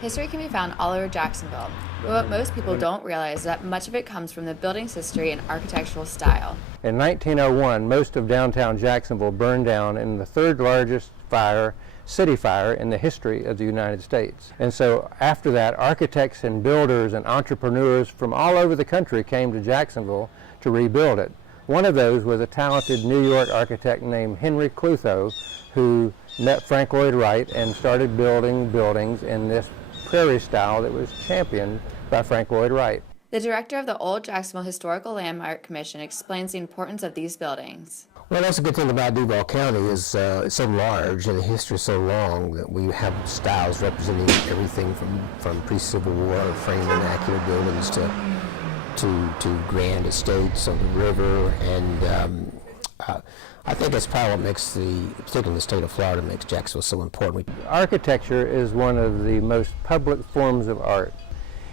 History can be found all over Jacksonville, but what most people don't realize is that much of it comes from the building's history and architectural style. In 1901, most of downtown Jacksonville burned down in the third largest city fire in the history of the United States. And so after that, architects and builders and entrepreneurs from all over the country came to Jacksonville to rebuild it. One of those was a talented New York architect named Henry Clutho, who met Frank Lloyd Wright and started building buildings in this prairie style that was championed by Frank Lloyd Wright. The director of the Old Jacksonville Historical Landmark Commission explains the importance of these buildings. Well, that's a good thing about Duval County is it's so large and the history is so long that we have styles representing everything from pre-Civil War frame vernacular buildings to grand estates on the river, and I think that's probably what makes particularly the state of Florida, makes Jacksonville so important. Architecture is one of the most public forms of art.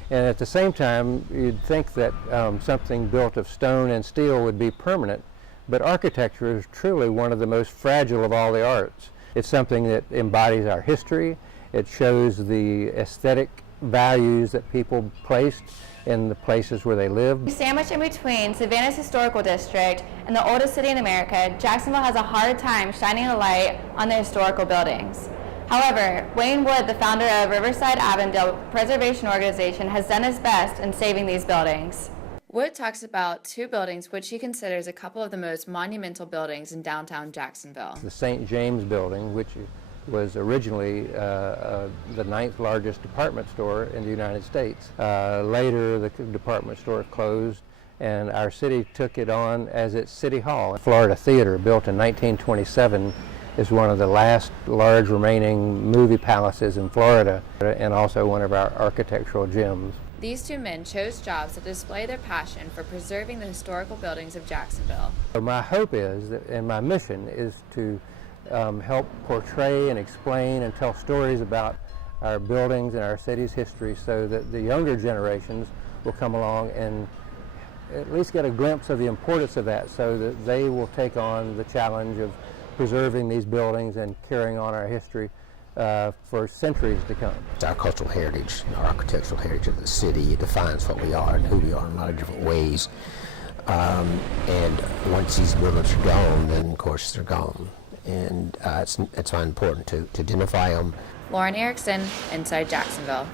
And at the same time, you'd think that something built of stone and steel would be permanent, but architecture is truly one of the most fragile of all the arts. It's something that embodies our history. It shows the aesthetic values that people placed in the places where they lived. Sandwiched in between Savannah's historical district and the oldest city in America, Jacksonville has a hard time shining a light on the historical buildings. However, Wayne Wood, the founder of Riverside Avondale Preservation Organization, has done his best in saving these buildings. Wood talks about two buildings which he considers a couple of the most monumental buildings in downtown Jacksonville. The St. James Building, which was originally the ninth largest department store in the United States. Later, the department store closed, and our city took it on as its city hall. Florida Theater, built in 1927, is one of the last large remaining movie palaces in Florida, and also one of our architectural gems. These two men chose jobs that display their passion for preserving the historical buildings of Jacksonville. So my hope is, and my mission is to help portray and explain and tell stories about our buildings and our city's history so that the younger generations will come along and at least get a glimpse of the importance of that, so that they will take on the challenge of preserving these buildings and carrying on our history for centuries to come. It's our cultural heritage, our architectural heritage of the city. It defines what we are and who we are in a lot of different ways. And once these buildings are gone, then of course they're gone. And it's important to identify them. Lauren Erickson, Inside Jacksonville.